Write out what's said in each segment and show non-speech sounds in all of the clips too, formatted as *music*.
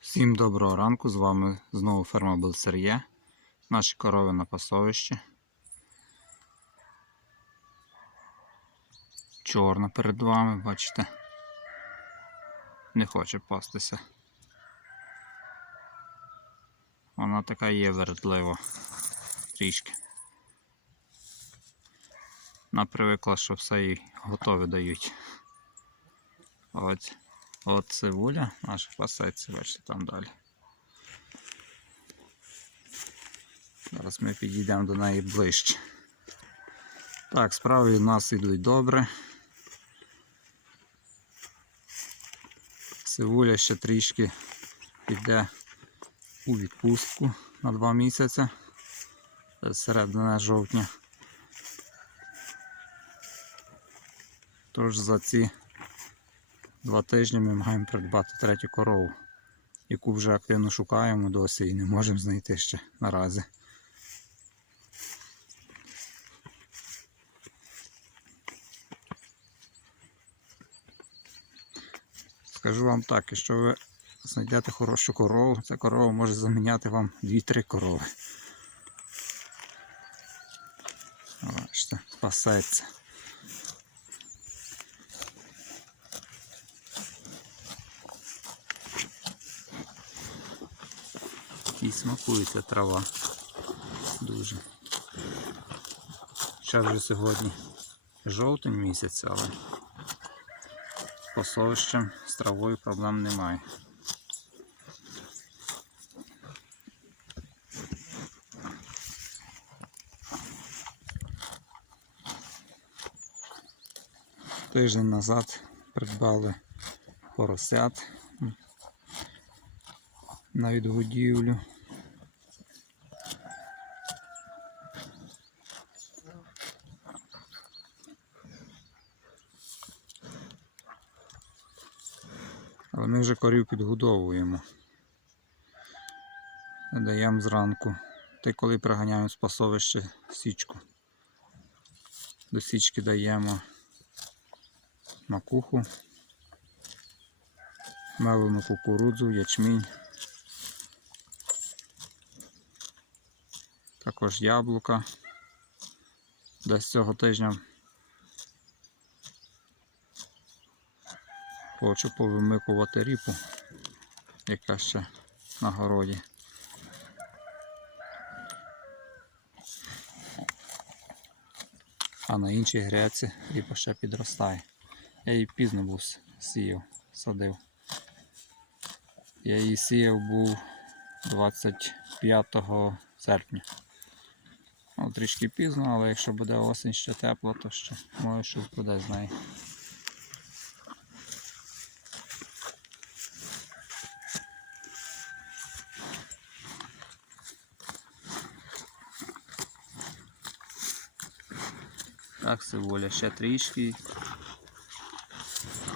Всім доброго ранку, з вами знову ферма Белсер'є. Наші корови на пасовищі. Чорна перед вами, бачите. Не хоче пастися. Вона така є вередлива. Трішки. Вона привикла, що все їй готове дають. От. От цибуля наша пасеться, бачите, там далі. Зараз ми підійдемо до неї ближче. Так, справи у нас йдуть добре. Цибуля ще трішки піде у відпустку на 2 місяці. Середина жовтня. Тож за ці два тижні ми маємо придбати третю корову, яку вже активно шукаємо досі і не можемо знайти ще наразі. Скажу вам так, якщо ви знайдете хорошу корову, ця корова може заміняти вам 2-3 корови. Бачите, пасеться. І смакується трава. Дуже. Ще вже сьогодні жовтень місяць, але пасовищем з травою проблем немає. Тиждень назад придбали поросят на відгодівлю. Але ми вже корів підгодовуємо. Даємо зранку. Та коли приганяємо з пасовища січку. До січки даємо макуху, мелену кукурудзу, ячмінь. Також яблука. Десь цього тижня хочу повимикувати ріпу, яка ще на городі. А на іншій гряці ріпа ще підростає. Я її пізно був сіяв, садив. Я її сіяв був 25 серпня. Ну, трішки пізно, але якщо буде осінь ще тепла, то ще може щось буде з нею. Так, Сиволя, ще трішки.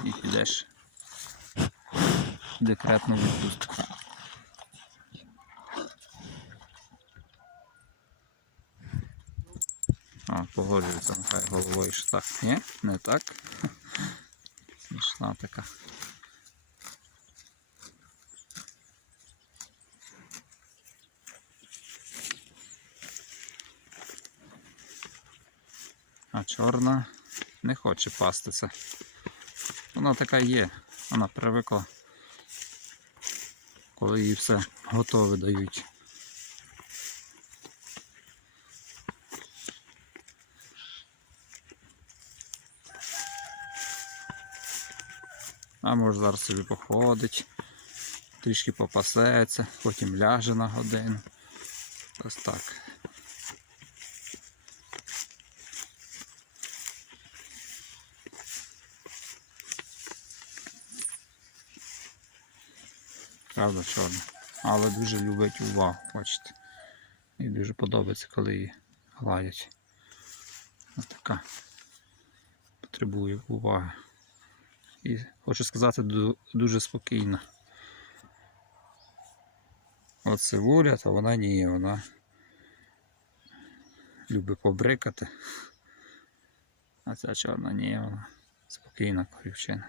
І підеш в декретну відпустку. Погоджується нехай головою що так. Ні? Не так. *laughs* Смішна така. А чорна не хоче пастися. Вона така є, вона привикла, коли їй все готове дають. А може зараз собі походить, трішки попасеться, потім ляже на годину. Ось так. Правда, чорна. Але дуже любить увагу, бачите. І дуже подобається, коли її гладять. Ось така. Потребує уваги і, хочу сказати, дуже спокійно. Оце вуля, то вона ні, вона любить побрикати. А ця чорна ні, вона спокійна корівчина.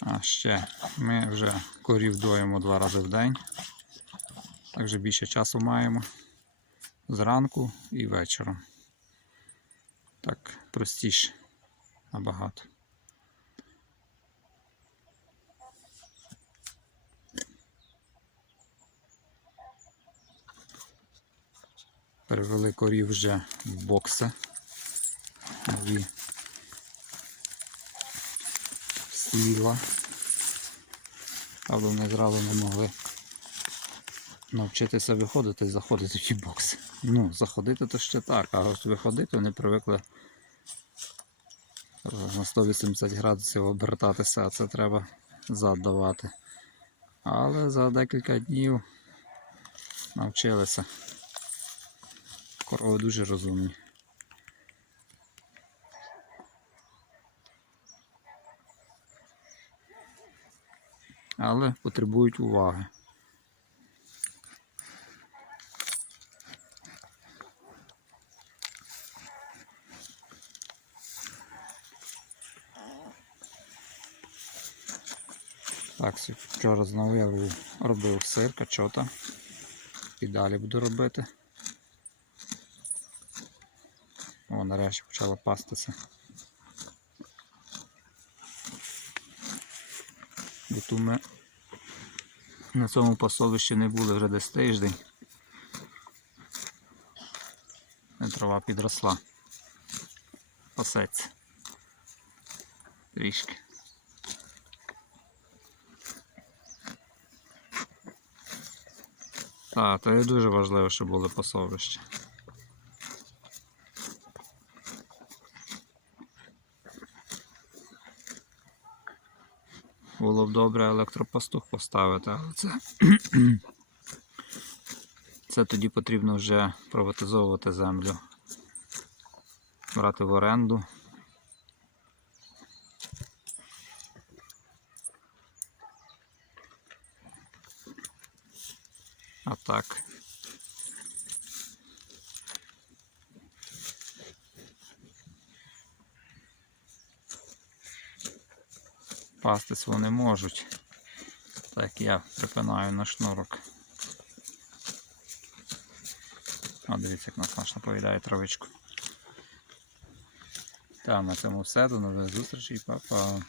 А ще ми вже корів доїмо два рази в день, так вже більше часу маємо. Зранку і вечором. Так простіше набагато. Перевели корів вже в бокси. Нові сіла. Правда, вони зразу не могли навчитися виходити і заходити в ті бокси. Ну, заходити то ще так, а ось виходити вони привикли е, на 180 градусів обертатися, а це треба зад давати. Але за декілька днів навчилися. Корови дуже розумні. Але потребують уваги. Так, вчора знову я робив сир, качота. І далі буду робити. О, нарешті почала пастися. Бо тут ми на цьому пасовищі не були вже десь тиждень. Не трава підросла. Пасеться. Трішки. Так, то і дуже важливо, щоб були пасовища. Було б добре електропастух поставити, але це. *clears throat* Це тоді потрібно вже приватизовувати землю, брати в оренду. А так. Пастись вони можуть. Так я припинаю на шнурок. О, дивіться, як нас наш наповідає травичку. Та на цьому все. До нових зустрічей, па-па.